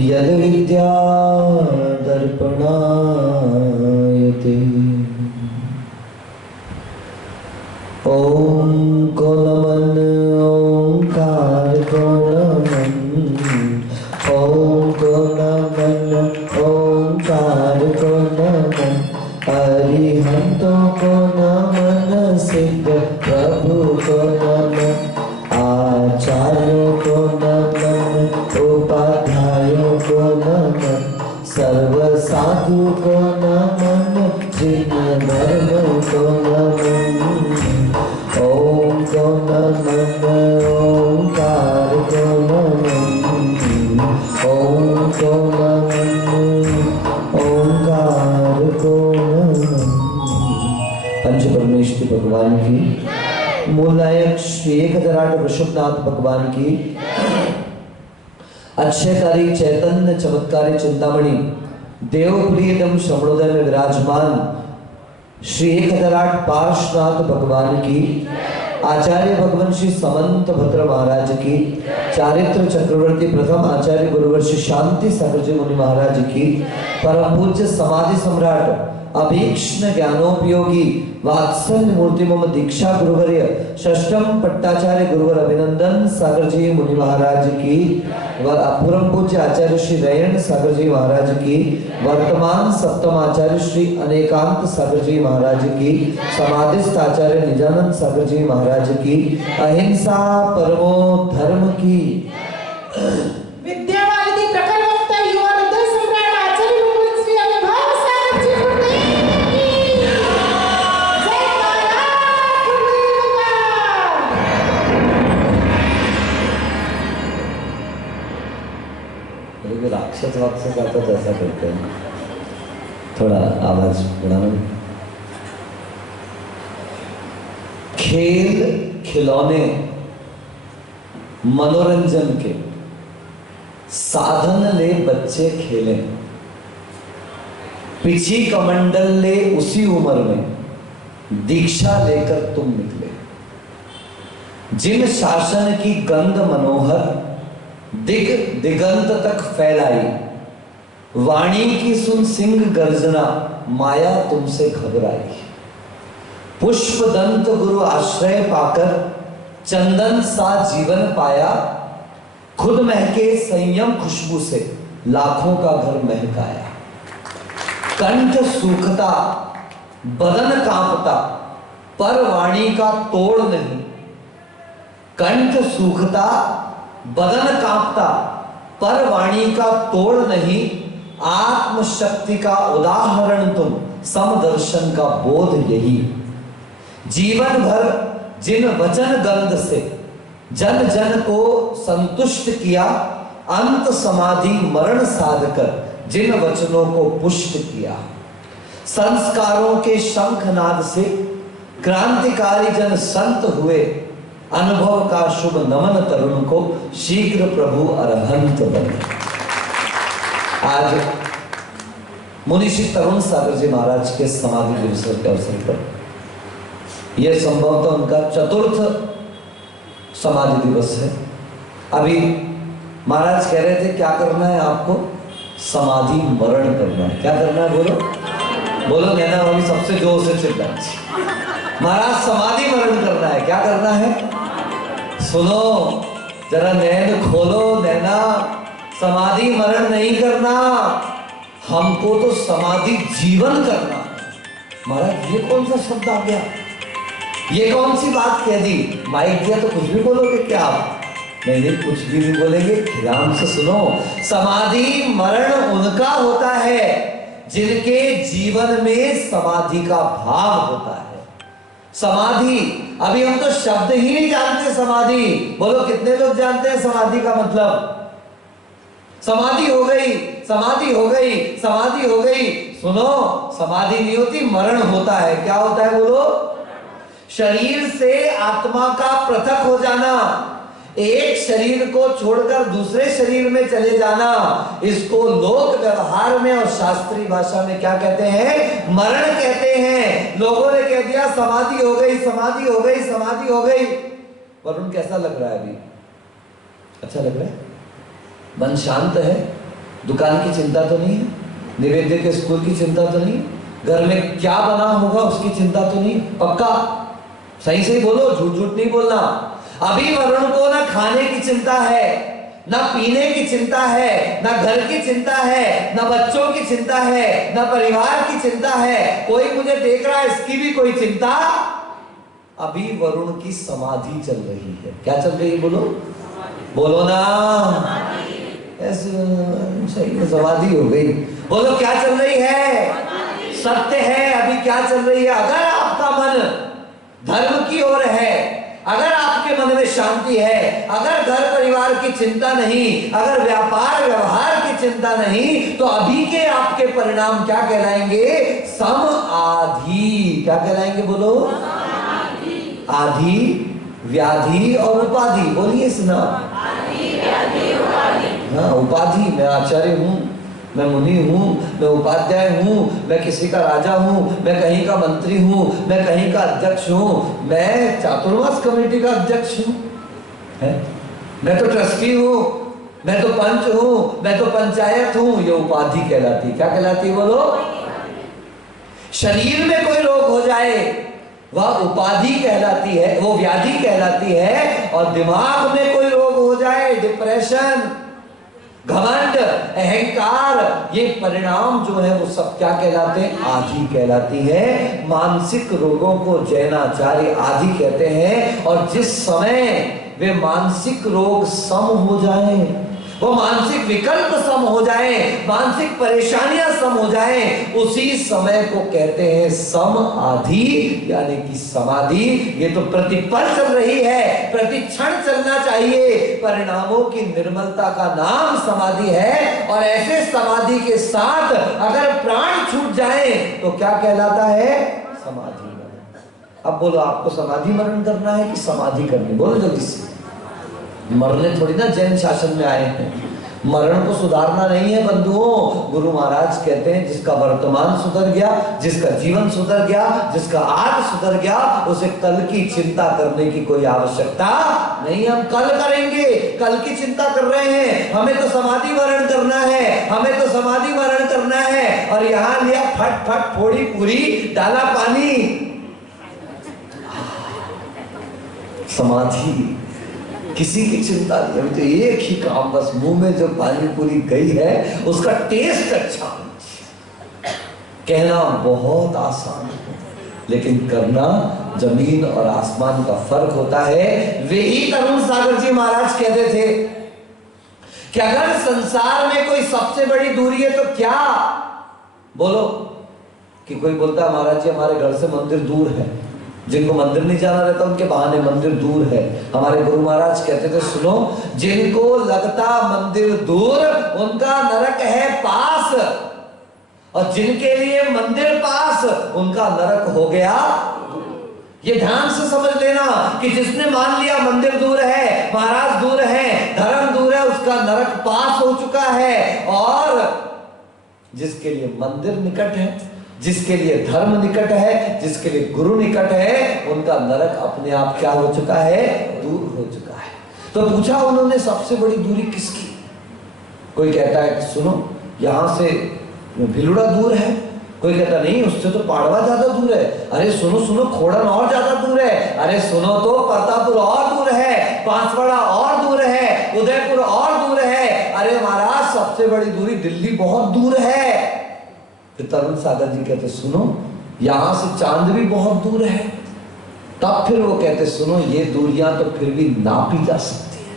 यद विद्या दर्पणायते। ओम को नमन ओंकार को नमन, ओम को नमन ओंकार को नमन, अरिहंतों को नमन, सिद्ध प्रभु को नमन, आचार्यों को नमन, उपाध्यायों को नमन, सर्व साधु को नमन, जिन धर्म को नमन। ओम को नमन ओंकार को नमन, ओम को नमन ओंकार को नमन। पंच परमेश्वर भगवान की, मूलनायक श्री 1008 वृषभनाथ भगवान की, अक्षयकारी चैतन्य चमत्कारी चिंतामणि देवप्रियतम श्रवणोदय में विराजमान श्री 1008 पार्श्वनाथ भगवान की, आचार्य भगवान श्री समंत भद्र महाराज की, चारित्र चक्रवर्ती प्रथम आचार्य गुरुवर्षि शांति सागर जी मुनि महाराज की, परम पूज्य समाधि सम्राट अभीक्ष्ण ज्ञानोपयोगी वात्सल्य मूर्ति मम दीक्षा गुरुवर्य षष्ठम पट्टाचार्य गुरुवर अभिनंदन सागर जी मुनि महाराज की, परम पूज्य आचार्य श्री रयन सागर जी महाराज की, वर्तमान सप्तम आचार्य श्री अनेकांत सागर जी महाराज की, समाधिस्थ आचार्य निजानंद सागर जी महाराज की, अहिंसा परमो धर्म की, विद्यावारिधि प्रखर वक्ता युवा हृदय सम्राट आचार्य भगवान श्री अभिभाव सागर जी की जय महाराज। राक्षस वाक्षस आता तो ऐसा करते हैं, थोड़ा आवाज बढ़ाना। खेल खिलौने मनोरंजन के साधन ले बच्चे खेलें, पिछी कमंडल ले उसी उम्र में दीक्षा लेकर तुम निकले। जिन शासन की गंध मनोहर दिग दिगंत तक फैलाई, वाणी की सुन सिंह गर्जना माया तुमसे घबराई। पुष्प दंत गुरु आश्रय पाकर चंदन सा जीवन पाया, खुद महके संयम खुशबू से लाखों का घर महकाया। कंठ सूखता बदन कांपता पर वाणी का तोड़ नहीं, कंठ सूखता बदन कांपता पर वाणी का तोड़ नहीं, आत्मशक्ति का उदाहरण तुम, समदर्शन का बोध यही। जीवन भर जिन वचन गंध से जन जन को संतुष्ट किया, अंत समाधि मरण साधकर जिन वचनों को पुष्ट किया। संस्कारों के शंखनाद से क्रांतिकारी जन संत हुए, अनुभव का शुभ नमन तरुण को शीघ्र प्रभु अरहंत बने। आज मुनिषी तरुण सागर जी महाराज के समाधि दिवस के अवसर पर यह संभवतः उनका चतुर्थ समाधि दिवस है। अभी महाराज कह रहे थे क्या करना है आपको, समाधि मरण करना है। क्या करना है बोलो, बोलो नैना अभी सबसे जोर से चिल्लाए। महाराज समाधि मरण करना है, क्या करना है सुनो जरा, नैन खोलो नैना, समाधि मरण नहीं करना, हमको तो समाधि जीवन करना। महाराज ये कौन सा शब्द आ गया, ये कौन सी बात कह दी, माइक दिया तो कुछ भी बोलोगे क्या आप? नहीं, कुछ भी नहीं बोलेंगे, ध्यान से सुनो। समाधि मरण उनका होता है जिनके जीवन में समाधि का भाव होता है। समाधि, अभी हम तो शब्द ही नहीं जानते समाधि। बोलो कितने लोग जानते हैं समाधि का मतलब? समाधि हो गई, समाधि हो गई, समाधि हो गई। सुनो, समाधि नहीं होती, मरण होता है। क्या होता है बोलो? शरीर से आत्मा का पृथक हो जाना, एक शरीर को छोड़कर दूसरे शरीर में चले जाना, इसको लोक व्यवहार में और शास्त्रीय भाषा में क्या कहते हैं? मरण कहते हैं। लोगों ने कह दिया समाधि हो गई, समाधि हो गई, समाधि हो गई। वरुण कैसा लग रहा है अभी? अच्छा लग रहा है? मन शांत है? दुकान की चिंता तो नहीं है, निवेद्य के स्कूल की चिंता तो नहीं, घर में क्या बना होगा उसकी चिंता तो नहीं, पक्का सही सही बोलो, झूठ झूठ नहीं बोलना। अभी वरुण को ना खाने की चिंता है, ना पीने की चिंता है, ना घर की चिंता है, ना बच्चों की चिंता है, ना परिवार की चिंता है, कोई मुझे देख रहा है इसकी भी कोई चिंता। अभी वरुण की समाधि चल रही है। क्या चल रही है बोलो, बोलो ना, ऐसे सही है, समाधि हो गई। बोलो क्या चल रही है, सत्य है। अभी क्या चल रही है, अगर आपका मन धर्म की ओर है, अगर आपके मन में शांति है, अगर घर परिवार की चिंता नहीं, अगर व्यापार व्यवहार की चिंता नहीं, तो अभी के आपके परिणाम क्या कहलाएंगे, सम आधि। क्या कहलाएंगे बोलो, आधि, व्याधि और उपाधि। बोलिए सुना, हाँ उपाधि, मैं आचार्य हूं, मैं मुनि हूं, मैं उपाध्याय हूं, मैं किसी का राजा हूं, मैं कहीं का मंत्री हूं, मैं कहीं का अध्यक्ष हूं, मैं चातुर्मास कमेटी का अध्यक्ष हूं, मैं तो ट्रस्टी हूं, मैं तो पंच हूं, मैं तो पंचायत हूं। ये उपाधि कहलाती। क्या कहलाती बोलो, शरीर में कोई रोग हो जाए वह उपाधि कहलाती है, वो व्याधि कहलाती है। और दिमाग में कोई रोग हो जाए, डिप्रेशन, घमंड, अहंकार, ये परिणाम जो है वो सब क्या कहलाते हैं, आधि कहलाती है। मानसिक रोगों को जैनाचार्य आधि कहते हैं। और जिस समय वे मानसिक रोग सम हो जाए, वो मानसिक विकल्प सम हो जाए, मानसिक परेशानियां सम हो जाए, उसी समय को कहते हैं सम आधि, यानी कि समाधि। ये तो प्रतिपल चल रही है, प्रति क्षण चलना चाहिए। परिणामों की निर्मलता का नाम समाधि है। और ऐसे समाधि के साथ अगर प्राण छूट जाए तो क्या कहलाता है, समाधि मरण। अब बोलो, आपको समाधि मरण करना है कि समाधि करनी, बोलो जल्दी से। मरने थोड़ी ना जैन शासन में आए हैं, मरण को सुधारना नहीं है बंधुओं। गुरु महाराज कहते हैं जिसका वर्तमान सुधर गया, जिसका जीवन सुधर गया, जिसका आज सुधर गया, उसे कल की चिंता करने की कोई आवश्यकता नहीं। हम कल करेंगे, कल की चिंता कर रहे हैं, हमें तो समाधि मरण करना है, हमें तो समाधि मरण करना है। और यहां लिया फट फट फोड़ी पूरी, डाला पानी, समाधि, किसी की चिंता नहीं। अभी तो एक ही काम, बस मुंह में जो पानी पूरी गई है उसका टेस्ट अच्छा। कहना बहुत आसान है, लेकिन करना जमीन और आसमान का फर्क होता है। वे ही तरुण सागर जी महाराज कहते थे कि अगर संसार में कोई सबसे बड़ी दूरी है तो क्या, बोलो। कि कोई बोलता है महाराज जी हमारे घर से मंदिर दूर है, जिनको मंदिर नहीं जाना रहता उनके बहाने मंदिर दूर है। हमारे गुरु महाराज कहते थे सुनो, जिनको लगता मंदिर दूर उनका नरक है पास, और जिनके लिए मंदिर पास उनका नरक हो गया। ये ध्यान से समझ लेना कि जिसने मान लिया मंदिर दूर है, महाराज दूर है, धर्म दूर है, उसका नरक पास हो चुका है। और जिसके लिए मंदिर निकट है, जिसके लिए धर्म निकट है, जिसके लिए गुरु निकट है, उनका नरक अपने आप क्या हो चुका है, दूर हो चुका है। तो पूछा उन्होंने सबसे बड़ी दूरी किसकी। कोई कहता है कि सुनो यहां से भिलुड़ा दूर है, कोई कहता नहीं उससे तो पाड़वा ज्यादा दूर है, अरे सुनो सुनो खोड़न और ज्यादा दूर है, अरे सुनो तो प्रतापपुर और दूर है, बांसवाड़ा और दूर है, उदयपुर और दूर है, अरे महाराज सबसे बड़ी दूरी दिल्ली बहुत दूर है। तरुण सागर जी कहते सुनो यहां से चांद भी बहुत दूर है। तब फिर वो कहते सुनो ये दूरियां तो फिर भी नापी जा सकती है,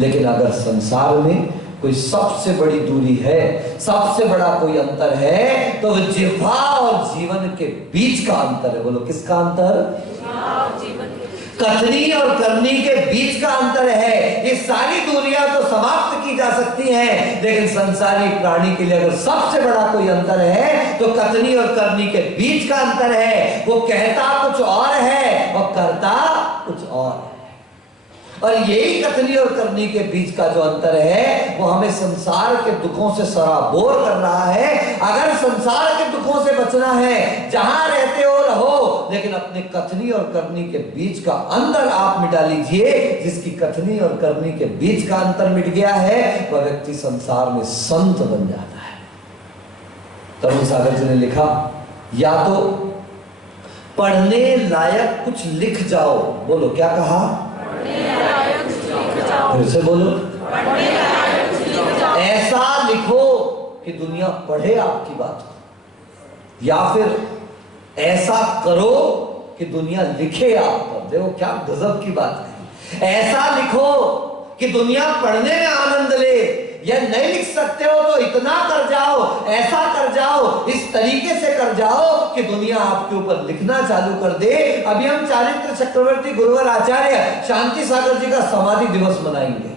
लेकिन अगर संसार में कोई सबसे बड़ी दूरी है, सबसे बड़ा कोई अंतर है, तो वो जिह्वा और जीवन के बीच का अंतर है। बोलो किसका अंतर, कथनी और करनी के बीच का अंतर है। ये सारी दूरियां तो समाप्त की जा सकती हैं, लेकिन संसारी प्राणी के लिए अगर सबसे बड़ा कोई अंतर है तो कथनी और करनी के बीच का अंतर है। वो कहता कुछ और है और करता कुछ और है। और यही कथनी और करनी के बीच का जो अंतर है वो हमें संसार के दुखों से सराबोर कर रहा है। अगर संसार के दुखों से बचना है, जहां रहते हो रहो, लेकिन अपने कथनी और करनी के बीच का अंतर आप मिटा लीजिए। जिसकी कथनी और करनी के बीच का अंतर मिट गया है वह व्यक्ति संसार में संत बन जाता है। तरुण सागर जी ने लिखा, या तो पढ़ने लायक कुछ लिख जाओ। बोलो, क्या कहा? फिर से बोलो, ऐसा लिखो कि दुनिया पढ़े आपकी बात को, या फिर ऐसा करो कि दुनिया लिखे आप पर। देखो क्या गजब की बात है। ऐसा लिखो कि दुनिया पढ़ने में आनंद ले, या नहीं लिख सकते हो तो इतना कर जाओ, ऐसा कर जाओ, इस तरीके से कर जाओ कि दुनिया आपके ऊपर लिखना चालू कर दे। अभी हम चारित्र चक्रवर्ती गुरुवर आचार्य शांति सागर जी का समाधि दिवस मनाएंगे।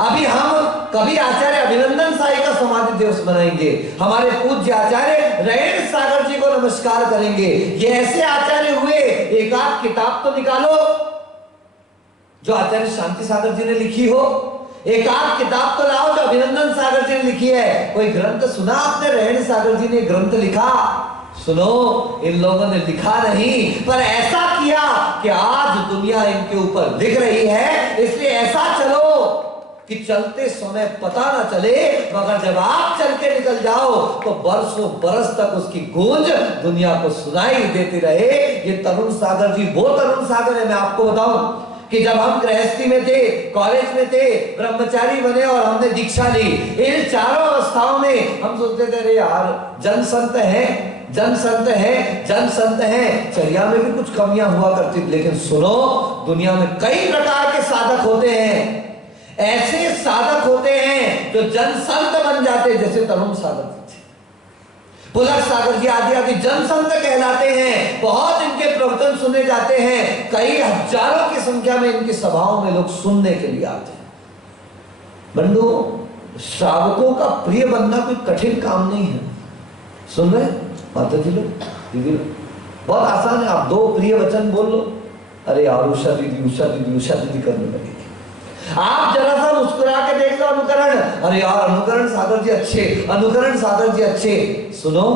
अभी हम कभी आचार्य अभिनंदन साई का समाधि दिवस मनाएंगे। हमारे पूज्य आचार्य रैण सागर जी को नमस्कार करेंगे। ये ऐसे आचार्य हुए, एक आध किताब तो निकालो जो आचार्य शांति सागर जी ने लिखी हो, एक आध किताब तो लाओ जो अभिनंदन सागर जी ने लिखी है। कोई ग्रंथ सुना आपने? रैण सागर जी ने ग्रंथ लिखा? सुनो, इन लोगों ने लिखा नहीं, पर ऐसा किया कि आज दुनिया इनके ऊपर लिख रही है। इसलिए ऐसा चलो कि चलते समय पता ना चले, मगर जब आप चल के निकल जाओ तो बरसों बरस तक उसकी गूंज दुनिया को सुनाई देती रहे। ये तरुण सागर जी वो तरुण सागर है। मैं आपको बताऊं कि जब हम गृहस्थी में थे, कॉलेज में थे, ब्रह्मचारी बने और हमने दीक्षा ली, इन चारों अवस्थाओं में हम सोचते थे, अरे यार जन संत है, जन संत है, जन संत है। चर्या में भी कुछ कमियां हुआ करती, लेकिन सुनो, दुनिया में कई प्रकार के साधक होते हैं। ऐसे साधक होते हैं जो जन संत बन जाते, जैसे तरुण सागर थे, पुलक सागर जी आदि आदि जन संत कहलाते हैं। बहुत इनके प्रवचन सुने जाते हैं, कई हजारों की संख्या में इनकी सभाओं में लोग सुनने के लिए आते हैं। बंधु, श्रावकों का प्रिय बनना कोई कठिन काम नहीं है। सुन रहे माता जी लोग, दीदी लोग, बहुत आसान है। आप दो प्रिय वचन बोल लो, अरे यार उषा दीदी, उषा दीदी, उषा दीदी करने लगेगी। आप जरा सा मुस्कुरा के देख लो अनुकरण, अरे यार अनुकरण सागर जी अच्छे, अनुकरण सागर जी अच्छे। सुनो,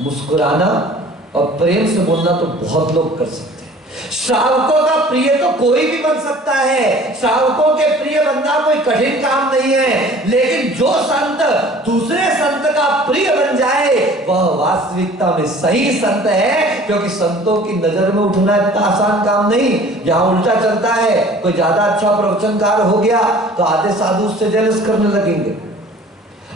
मुस्कुराना और प्रेम से बोलना तो बहुत लोग कर सकते हैं। श्रावकों का प्रिय तो कोई भी बन सकता है। श्रावकों के प्रिय बनना कोई कठिन काम नहीं है। लेकिन जो संत दूसरे संत का प्रिय बन जाए वह वास्तविकता में सही संत है, क्योंकि संतों की नजर में उठना इतना आसान काम नहीं। यहाँ उल्टा चलता है, कोई ज्यादा अच्छा प्रवचनकार हो गया तो आधे साधु उससे जेलस करने लगेंगे।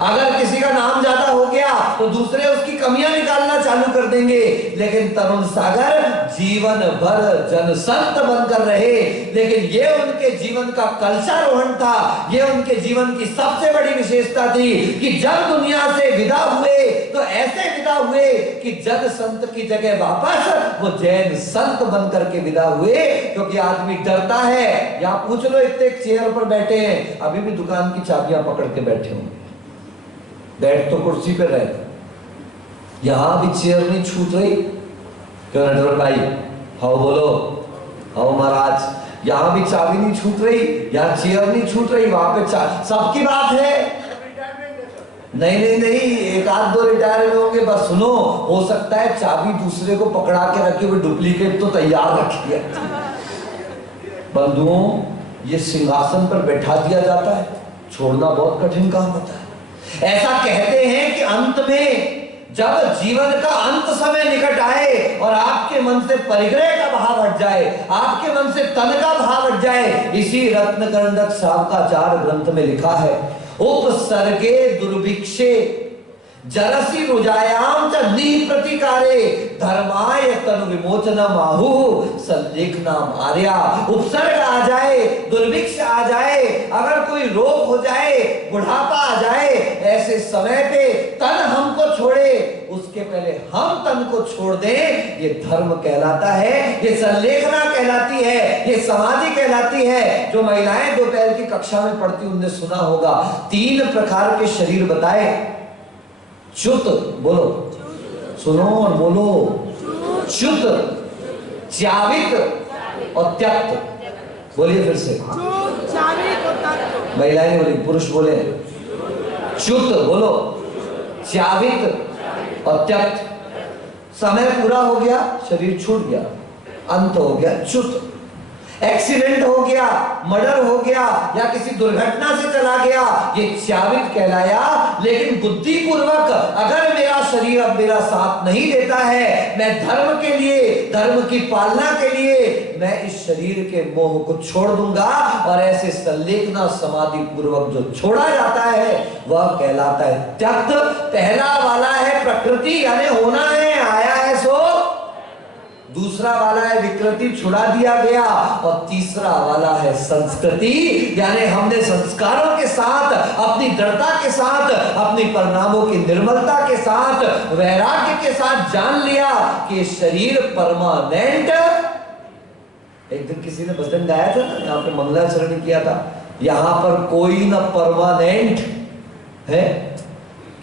अगर किसी का नाम ज्यादा हो गया तो दूसरे उसकी कमियां निकालना चालू कर देंगे। लेकिन तरुण सागर जीवन भर जन संत बनकर रहे। लेकिन ये उनके जीवन का कलशारोहण था, ये उनके जीवन की सबसे बड़ी विशेषता थी कि जब दुनिया से विदा हुए तो ऐसे विदा हुए कि जन संत की जगह वापस वो जैन संत बनकर के विदा हुए। क्योंकि आदमी डरता है। यहाँ पूछ लो, इतने चेयर पर बैठे हैं, अभी भी दुकान की चाबियां पकड़ के बैठे होंगे। बैठ तो कुर्सी पे रहे, यहां भी चेयर नहीं छूट रही। क्यों नटवर भाई? हाओ बोलो, हाओ महाराज। यहां भी चाबी नहीं छूट रही, यहां चेयर नहीं छूट रही, वहां पे सबकी बात है। नहीं नहीं नहीं, एक आध दो रिटायर में होंगे बस। सुनो, हो सकता है चाबी दूसरे को पकड़ा के रखी हुई, डुप्लीकेट तो तैयार रखी है। बंधुओं, ये सिंहासन पर बैठा दिया जाता है, छोड़ना बहुत कठिन काम होता है। ऐसा कहते हैं कि अंत में जब जीवन का अंत समय निकट आए और आपके मन से परिग्रह का भाव हट जाए, आपके मन से तन का भाव हट जाए, इसी रत्नकंडक शावकाचार ग्रंथ में लिखा है, उपसर्गे दुर्भिक्षे जरसी रुजायाम च निप्रतिकारे धर्माय तनु विमोचनम आहु सल्लेखनाम आर्या। उपसर्ग आ जाए, दुर्भिक्ष आ जाए, अगर कोई रोग हो जाए, बुढ़ापा आ जाए, ऐसे समय पे तन हमको छोड़े, उसके पहले हम तन को छोड़ दें, ये धर्म कहलाता है, ये सल्लेखना कहलाती है, ये समाधि कहलाती है। जो महिलाएं दोपहर की कक्षा में पढ़ती उनने सुना होगा, 3 प्रकार के शरीर बताए। च्युत, बोलो, सुनो और बोलो, च्युत, च्यावित और त्यक्त। बोलिए फिर से। चाबी को तत्व। महिलाएं बोली, पुरुष बोले च्युत, बोलो च्यावित और त्यक्त। समय पूरा हो गया, शरीर छूट गया, अंत हो गया, च्युत। एक्सीडेंट हो गया, मर्डर हो गया या किसी दुर्घटना से चला गया, ये च्यावित कहलाया। लेकिन बुद्धिपूर्वक अगर मेरा शरीर अब मेरा साथ नहीं देता है, मैं धर्म के लिए, धर्म की पालना के लिए मैं इस शरीर के मोह को छोड़ दूंगा। और ऐसे संलेखना समाधि पूर्वक जो छोड़ा जाता है वह कहलाता है त्यक्त। पहला वाला है प्रकृति, यानी होना है, आया है सो। दूसरा वाला है विकृति, छुड़ा दिया गया। और तीसरा वाला है संस्कृति, यानी हमने संस्कारों के साथ, अपनी दृढ़ता के साथ, अपनी परिणामों की निर्मलता के साथ, वैराग्य के साथ जान लिया कि शरीर परमानेंट। एक दिन किसी ने भजन गाया था ना, यहाँ पे मंगलाचरण किया था, यहां पर कोई न परमानेंट है,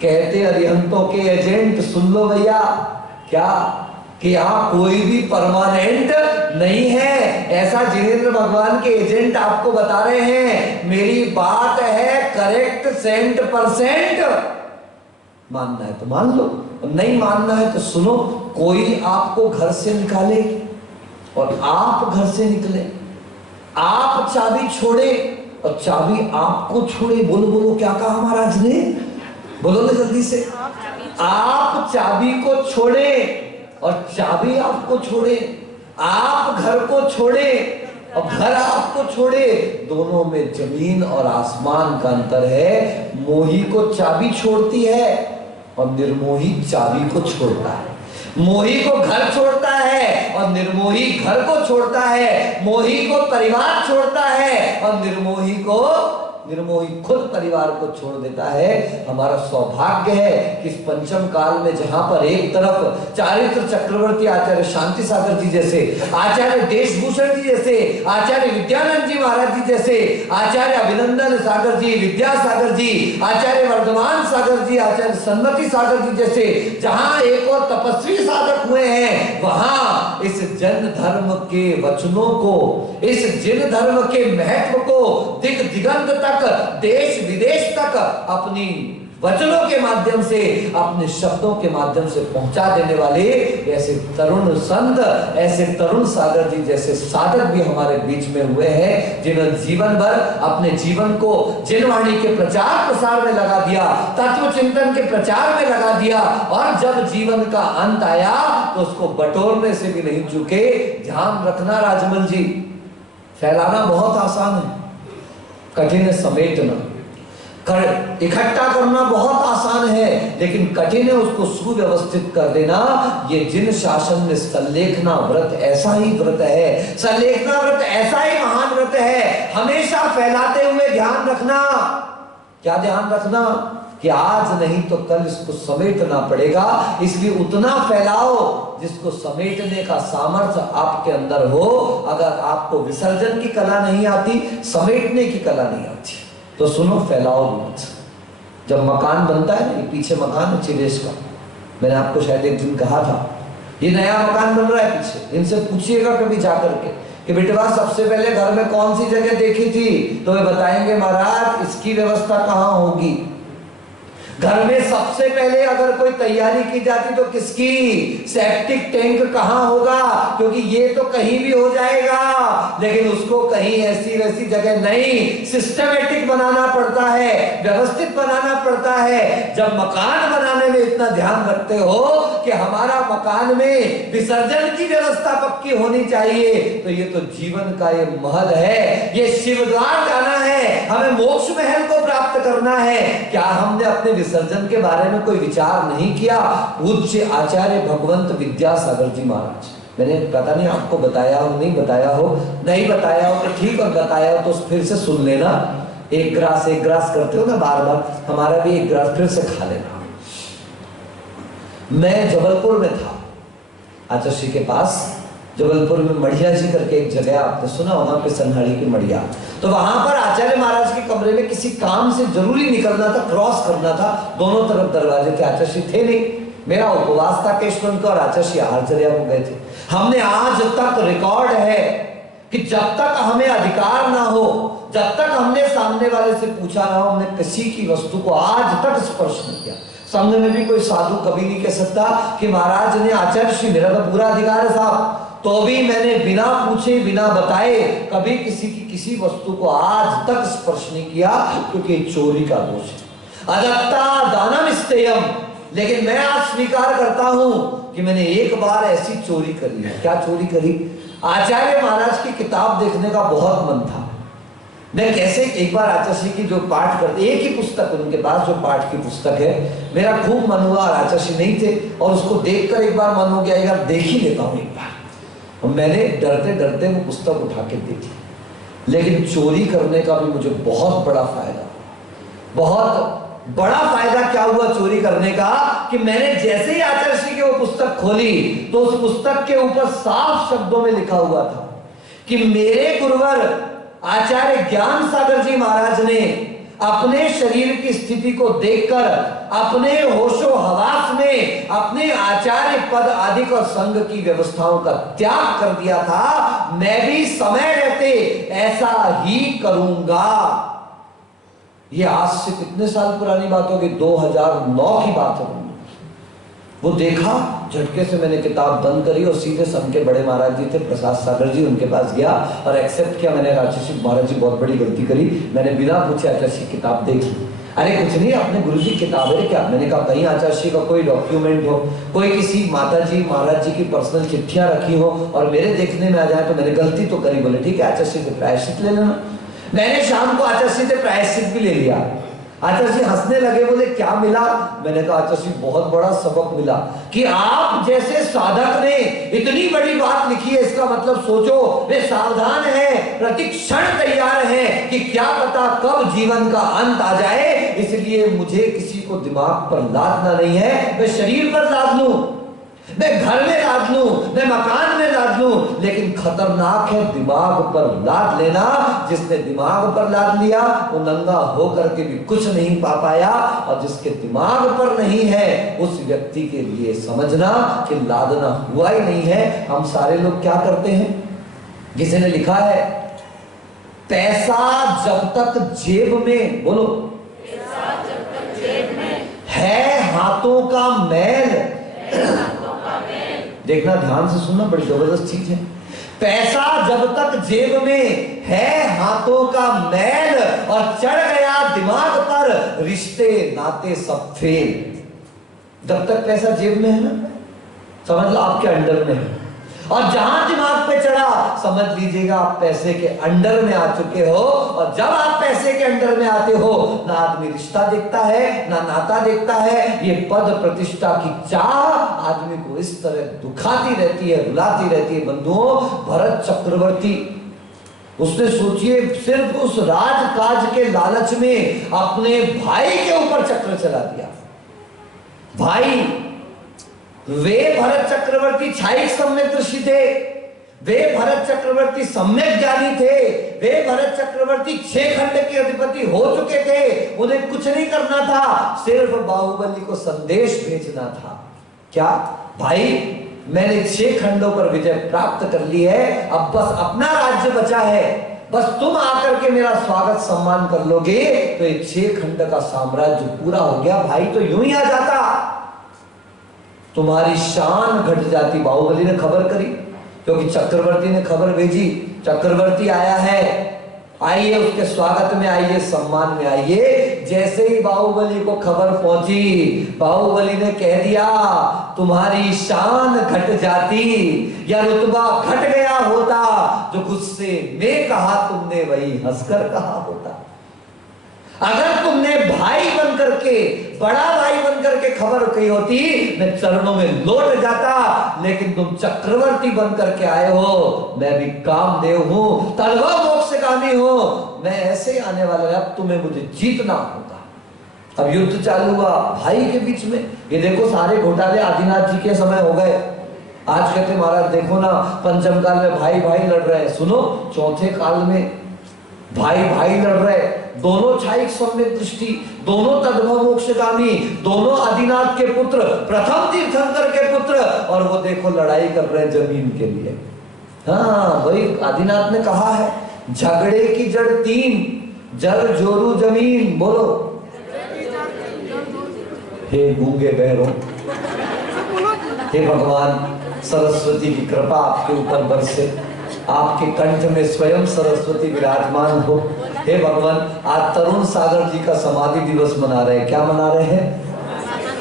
कहते अरिहंतों के एजेंट। सुन लो भैया, क्या कि यहाँ कोई भी परमानेंट नहीं है, ऐसा जिनेंद्र भगवान के एजेंट आपको बता रहे हैं। मेरी बात है करेक्ट 100%। मानना है तो मान लो, और नहीं मानना है तो सुनो। कोई आपको घर से निकाले और आप घर से निकले, आप चाबी छोड़े और चाबी आपको छोड़े। बोलो बोलो, क्या कहा महाराज ने? बोलो ना जल्दी से। आप चाबी को छोड़े और चाबी आपको छोड़े, आप घर को छोड़े और घर आपको छोड़े, दोनों में जमीन और आसमान का अंतर है। मोही को चाबी छोड़ती है और निर्मोही चाबी को छोड़ता है। मोही को घर छोड़ता है और निर्मोही घर को छोड़ता है। मोही को परिवार छोड़ता है और निर्मोही खुद परिवार को छोड़ देता है। हमारा सौभाग्य है कि इस पंचम काल में जहां पर एक तरफ चारित्र चक्रवर्ती आचार्य शांति सागर जी जैसे, आचार्य देशभूषण जी जैसे, आचार्य विद्यानंद जी महाराज जी जैसे, आचार्य अभिनंदन सागर जी, विद्यासागर जी, आचार्य वर्धमान सागर जी, आचार्य सन्मति सागर जी जैसे जहां एक और तपस्वी साधक हुए हैं, वहां इस जन धर्म के वचनों को, इस जिन धर्म के महत्व को दिग दिगंत तक, देश विदेश तक अपनी वचनों के माध्यम से, अपने शब्दों के माध्यम से पहुंचा देने वाले ऐसे तरुण संत, ऐसे तरुण सागर जी जैसे साधक भी हमारे बीच में हुए हैं, जिन्होंने जीवन भर अपने जीवन को जिनवाणी के प्रचार प्रसार में लगा दिया, तत्व चिंतन के प्रचार में लगा दिया। और जब जीवन का अंत आया तो उसको बटोरने से भी नहीं चूके। ध्यान रखना राजमल जी, फैलाना बहुत आसान है, कठिन है समेटना। इकट्ठा करना बहुत आसान है, लेकिन कठिन है उसको सुव्यवस्थित कर देना। ये जिन शासन में संलेखना व्रत ऐसा ही व्रत है, संलेखना व्रत ऐसा ही महान व्रत है। हमेशा फैलाते हुए ध्यान रखना, क्या ध्यान रखना कि आज नहीं तो कल इसको समेटना पड़ेगा। इसलिए उतना फैलाओ जिसको समेटने का सामर्थ्य आपके अंदर हो। अगर आपको विसर्जन की कला नहीं आती, समेटने की कला नहीं आती, तो सुनो, फैलाओ मत। जब मकान बनता है ना, पीछे मकान है चिरेश का, मैंने आपको शायद एक दिन कहा था, ये नया मकान बन रहा है पीछे। इनसे पूछिएगा कभी जाकर के कि बेटवा सबसे पहले घर में कौन सी जगह देखी थी, तो वे बताएंगे महाराज इसकी व्यवस्था कहाँ होगी। घर में सबसे पहले अगर कोई तैयारी की जाती तो किसकी, सेप्टिक टैंक कहां होगा, क्योंकि ये तो कहीं भी हो जाएगा, लेकिन उसको कहीं ऐसी वैसी जगह नहीं, सिस्टमेटिक बनाना पड़ता है, व्यवस्थित बनाना पड़ता है। जब मकान बनाने में इतना ध्यान रखते हो कि हमारा मकान में विसर्जन की व्यवस्था पक्की होनी चाहिए, तो ये तो जीवन का ये महल है, ये शिवद्वार जाना है, हमें मोक्ष महल को प्राप्त करना है। क्या हमने अपने विसर्जन के बारे में कोई विचार नहीं किया? पूज्य आचार्य भगवंत विद्यासागर जी महाराज, मैंने पता नहीं आपको बताया हो नहीं बताया हो, नहीं बताया हो तो ठीक, और बताया हो तो फिर से सुन लेना। एक ग्रास करते हो ना बार बार, हमारा भी एक ग्रास फिर से खा लेना। मैं जबलपुर में था, आचार्य के पास, जबलपुर में मढ़िया जी करके एक जगह आपने सुना होगा, पे सन्हाड़ी की मढ़िया। तो वहां पर आचार्य महाराज के कमरे में किसी काम से जरूरी निकलना था, क्रॉस करना था, दोनों तरफ दरवाजे थे, आचार्य थे नहीं। मेरा उपवास था केशवन का और आचार्य आहारचर्या को गए थे। हमने आज तक रिकॉर्ड है कि जब तक हमें अधिकार ना हो, जब तक हमने सामने वाले से पूछा ना हो, हमने किसी की वस्तु को आज तक स्पर्श नहीं किया। संघ में भी कोई साधु कभी नहीं कह सकता कि महाराज ने आचार्य श्री मेरा तो पूरा अधिकार है साहब, तो भी मैंने बिना पूछे बिना बताए कभी किसी की किसी वस्तु को आज तक स्पर्श नहीं किया, क्योंकि चोरी का दोष है। अदत्ता दानम स्तेयम। लेकिन मैं आज स्वीकार करता हूं कि मैंने एक बार ऐसी चोरी करी है। क्या चोरी करी? आचार्य महाराज की किताब देखने का बहुत मन था। मैं कैसे एक बार आचार्य श्री की जो पाठ करते, एक ही पुस्तक उनके पास जो पाठ की पुस्तक है, मेरा खूब मन हुआ, आचार्य श्री नहीं थे और उसको देखकर एक बार मन हो गया यार देख ही लेता हूं एक बार। और मैंने डरते डरते वो पुस्तक उठा के देखी। लेकिन चोरी करने का भी मुझे बहुत बड़ा फायदा, बहुत बड़ा फायदा क्या हुआ चोरी करने का, कि मैंने जैसे ही आचार्य श्री की वो पुस्तक खोली तो उस पुस्तक के ऊपर साफ शब्दों में लिखा हुआ था कि मेरे गुरुवर आचार्य ज्ञान सागर जी महाराज ने अपने शरीर की स्थिति को देखकर अपने होशो हवास में अपने आचार्य पद आदि और संघ की व्यवस्थाओं का त्याग कर दिया था। मैं भी समय रहते ऐसा ही करूंगा। ये आज से कितने साल पुरानी बात होगी, 2009 की बात है। वो देखा, झटके से मैंने किताब बंद करी और सीधे संघ के बड़े महाराज जी थे प्रसाद सागर जी, उनके पास गया और एक्सेप्ट किया। मैंने आचार्य श्री महाराज जी बहुत बड़ी गलती करी, मैंने बिना पूछे आचार्य श्री किताब देखी। अरे कुछ नहीं, अपने गुरु जी किताब है क्या? मैंने कहा कहीं आचार्य श्री का कोई डॉक्यूमेंट हो, कोई किसी माता जी महाराज जी की पर्सनल चिट्ठियां रखी हो और मेरे देखने में आ जाए तो मैंने गलती तो करी। बोले ठीक है आचार्य श्री से प्रायश्चित ले लेना। मैंने शाम को आचार्य श्री से प्रायश्चित भी ले लिया। आचार्य जी हंसने लगे, बोले क्या मिला? मैंने कहा आचार्य जी बहुत बड़ा सबक मिला कि आप जैसे साधक ने इतनी बड़ी बात लिखी है, इसका मतलब सोचो वे सावधान है, प्रतिक्षण तैयार है कि क्या पता कब जीवन का अंत आ जाए। इसलिए मुझे किसी को दिमाग पर लादना नहीं है, मैं शरीर पर लाद लूं, मैं घर में लाद लूं, मैं मकान में लाद लूं, लेकिन खतरनाक है दिमाग पर लाद लेना। जिसने दिमाग पर लाद लिया वो नंगा होकर के भी कुछ नहीं पा पाया, और जिसके दिमाग पर नहीं है उस व्यक्ति के लिए समझना कि लादना हुआ ही नहीं है। हम सारे लोग क्या करते हैं, किसी ने लिखा है पैसा जब तक जेब में, बोलो पैसा जब तक जेब में है हाथों का मैल। देखना ध्यान से सुनना, बड़ी जबरदस्त चीज है। पैसा जब तक जेब में है हाथों का मैल और चढ़ गया दिमाग पर रिश्ते नाते सब फेल। जब तक पैसा जेब में है ना, समझ लो आपके अंडर में है, और जहां दिमाग पे चढ़ा समझ लीजिएगा आप पैसे के अंडर में आ चुके हो। और जब आप पैसे के अंडर में आते हो, ना आदमी रिश्ता देखता है ना नाता देखता है, ये पद प्रतिष्ठा की चाह आदमी को इस तरह दुखाती रहती है, रुलाती रहती है। बंधुओं, भरत चक्रवर्ती, उसने सोचिए सिर्फ उस राजकाज के लालच में अपने भाई के ऊपर चक्र चला दिया। भाई, वे भरत चक्रवर्ती छायिक सम्यक दृष्टि थे, वे भरत चक्रवर्ती सम्यक ज्ञानी थे, वे भरत चक्रवर्ती 6 खंड के अधिपति हो चुके थे। उन्हें कुछ नहीं करना था, सिर्फ बाहुबली को संदेश भेजना था। क्या भाई, मैंने 6 खंडों पर विजय प्राप्त कर ली है, अब बस अपना राज्य बचा है, बस तुम आकर के मेरा स्वागत सम्मान कर लोगे तो ये 6 खंड का साम्राज्य पूरा हो गया। भाई तो यूं ही आ जाता, तुम्हारी शान घट जाती। बाहुबली ने खबर करी, क्योंकि चक्रवर्ती ने खबर भेजी, चक्रवर्ती आया है, आइए उसके स्वागत में आइए, सम्मान में आइए। जैसे ही बाहुबली को खबर पहुंची, बाहुबली ने कह दिया तुम्हारी शान घट जाती या रुतबा घट गया होता, जो गुस्से में कहा तुमने वही हंसकर कहा होता। अगर तुमने भाई बनकर के, बड़ा भाई बनकर के खबर कही होती, मैं चरणों में लौट जाता, लेकिन तुम चक्रवर्ती बनकर के आए हो, मैं भी कामदेव हूं, तलवा मोक्षगामी हूं, मैं ऐसे आने वाला है, अब तुम्हें मुझे जीतना होगा। अब युद्ध चालू हुआ भाई के बीच में। ये देखो सारे घोटाले आदिनाथ जी के समय हो गए। आज कहते महाराज देखो ना, पंचम काल में भाई भाई लड़ रहे हैं, सुनो चौथे काल में भाई भाई लड़ रहे, दोनों छायिक सम्यक दृष्टि, दोनों तद्भव मोक्षगामी, दोनों आदिनाथ के पुत्र, प्रथम तीर्थंकर के पुत्र, और वो देखो लड़ाई कर रहे जमीन के लिए, हाँ वही आदिनाथ ने कहा है, झगड़े की जड़ 3, जल जोरू जमीन। बोलो, हे गूंगे बहरों, हे भगवान सरस्वती की कृपा आपके ऊपर बरसे, आपके कंठ में स्वयं सरस्वती विराजमान हो। हे भगवान, आज तरुण सागर जी का समाधि दिवस मना रहे हैं। क्या मना रहे हैं?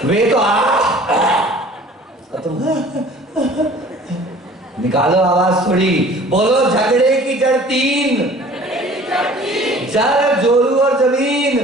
वे तो तुम निकालो आवाज थोड़ी, बोलो झगड़े की जड़ 3, जल जोरू और जमीन।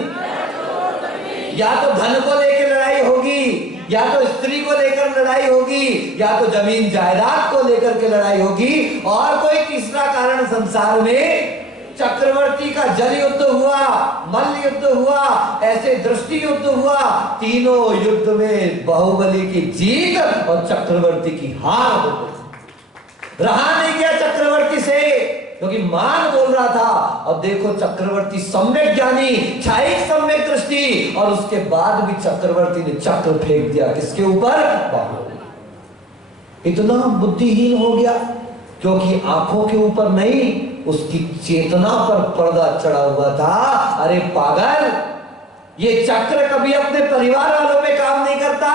या तो धन को लेकर लड़ाई होगी, या तो स्त्री को लेकर लड़ाई होगी, या तो जमीन जायदाद को लेकर के लड़ाई होगी, और कोई तीसरा कारण संसार में। चक्रवर्ती का जल युद्ध हुआ, मल्ल युद्ध हुआ, ऐसे दृष्टि युद्ध हुआ, तीनों युद्ध में बाहुबली की जीत और चक्रवर्ती की हार हो गई। रहा नहीं गया चक्रवर्ती से, क्योंकि मान बोल रहा था। अब देखो चक्रवर्ती सम्यक ज्ञानी, छाई सम्यक दृष्टि, और उसके बाद भी चक्रवर्ती ने चक्र फेंक दिया किसके ऊपर? बाहुबली। इतना बुद्धिहीन हो गया, क्योंकि आंखों के ऊपर नहीं, उसकी चेतना पर पर्दा चढ़ा हुआ था। अरे पागल, ये चक्र कभी अपने परिवार वालों पे काम नहीं करता,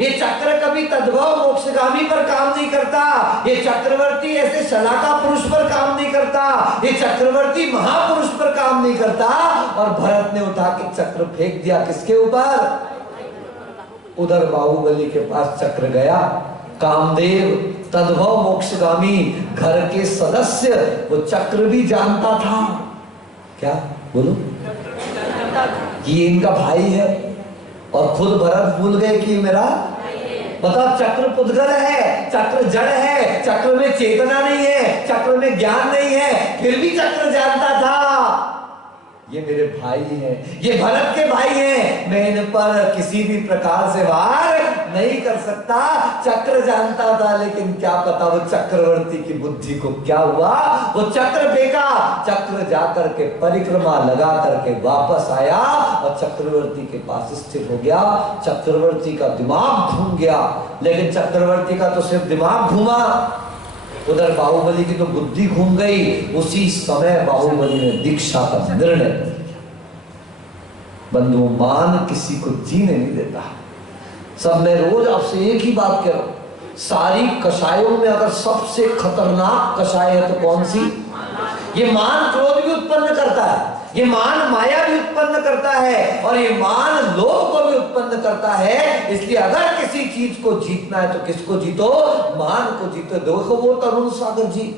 ये चक्र कभी तद्भव मोक्षगामी पर काम नहीं करता, ये चक्रवर्ती ऐसे शलाका पुरुष पर काम नहीं करता, ये चक्रवर्ती महापुरुष पर काम नहीं करता। और भरत ने उठा के चक्र फेंक दिया किसके ऊपर? उधर बाहुबली के पास चक्र गया। कामदेव तद्भव मोक्षगामी घर के सदस्य, वो चक्र भी जानता था। क्या बोलो? ये इनका भाई है, और खुद भरत भूल गए कि मेरा बता। चक्र पुद्गल है, चक्र जड़ है, चक्र में चेतना नहीं है, चक्र में ज्ञान नहीं है, फिर भी चक्र जानता था ये मेरे भाई हैं, ये भरत के भाई हैं, मैं इन पर किसी भी प्रकार से वार नहीं कर सकता। चक्र जानता था, लेकिन क्या पता वो चक्रवर्ती की बुद्धि को क्या हुआ, वो चक्र फेंका। चक्र जाकर के परिक्रमा लगा करके वापस आया और चक्रवर्ती के पास स्थिर हो गया। चक्रवर्ती का दिमाग घूम गया, लेकिन चक्रवर्ती का तो सिर्फ दिमाग घूमा, उधर बाहुबली की तो बुद्धि घूम गई। उसी समय बाहुबली ने दीक्षा का निर्णय लिया। बंधु, मान किसी को जीने नहीं देता। सब मैं रोज आपसे एक ही बात कह रहा हूं, सारी कषायों में अगर सबसे खतरनाक कषाय है तो कौन सी? ये मान क्रोध भी उत्पन्न करता है, ये मान माया भी उत्पन्न करता है, और ये मान लोभ को भी उत्पन्न करता है। इसलिए अगर किसी चीज को जीतना है तो किसको जीतो? मान को जीतो। देखो वो तरुण सागर जी,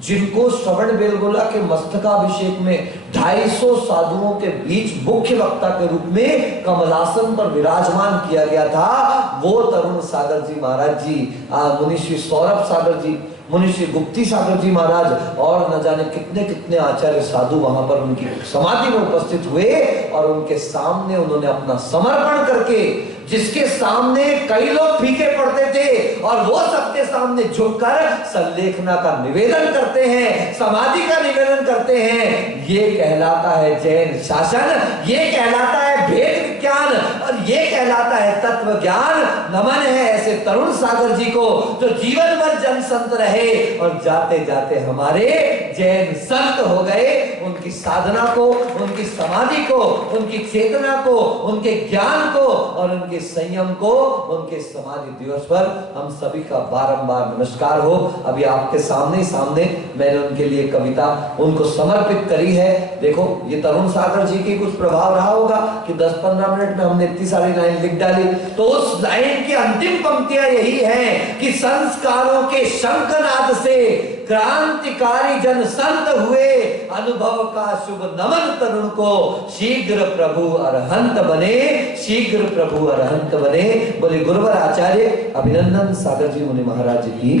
जिनको श्रवण बेलगोला के मस्तकाभिषेक में 250 साधुओं के बीच मुख्य वक्ता के रूप में कमलासन पर विराजमान किया गया था, वो तरुण सागर जी महाराज जी, मुनिश्री सौरभ सागर जी, मुनिश्री गुप्ती सागर जी महाराज, और न जाने कितने कितने आचार्य साधु वहां पर उनकी समाधि में उपस्थित हुए, और उनके सामने उन्होंने अपना समर्पण करके, जिसके सामने कई लोग फीके पड़ते थे, और वो सबके सामने झुककर संलेखना का निवेदन करते हैं, समाधि का निवेदन करते हैं। ये कहलाता है जैन शासन, ये कहलाता है भेद विज्ञान, और ये कहलाता है तत्व ज्ञान। नमन है ऐसे तरुण सागर जी को, जो जीवन भर जन संत रहे और जाते जाते हमारे जैन संत हो गए। उनकी साधना को, उनकी समाधि को, उनकी चेतना को, उनके ज्ञान को और उनके संयम को, उनके समाधि दिवस पर हम सभी का बारंबार नमस्कार हो। अभी आपके सामने मैंने उनके लिए कविता उनको समर्पित करी है। देखो ये तरुण सागर जी की कुछ प्रभाव रहा होगा कि 10-15 मिनट में हमने इतनी सारी लाइन लिख डाली। तो उस लाइन की अंतिम पंक्तियां यही हैं कि संस्कारों के शंखनाद से क्रांतिकारी जन संत हुए, अनुभव का शुभ नमन तरुण को, शीघ्र प्रभु अरहंत बने, शीघ्र प्रभु अरहंत बने। बोले गुरुवर आचार्य अभिनंदन सागर जी मुनि महाराज की।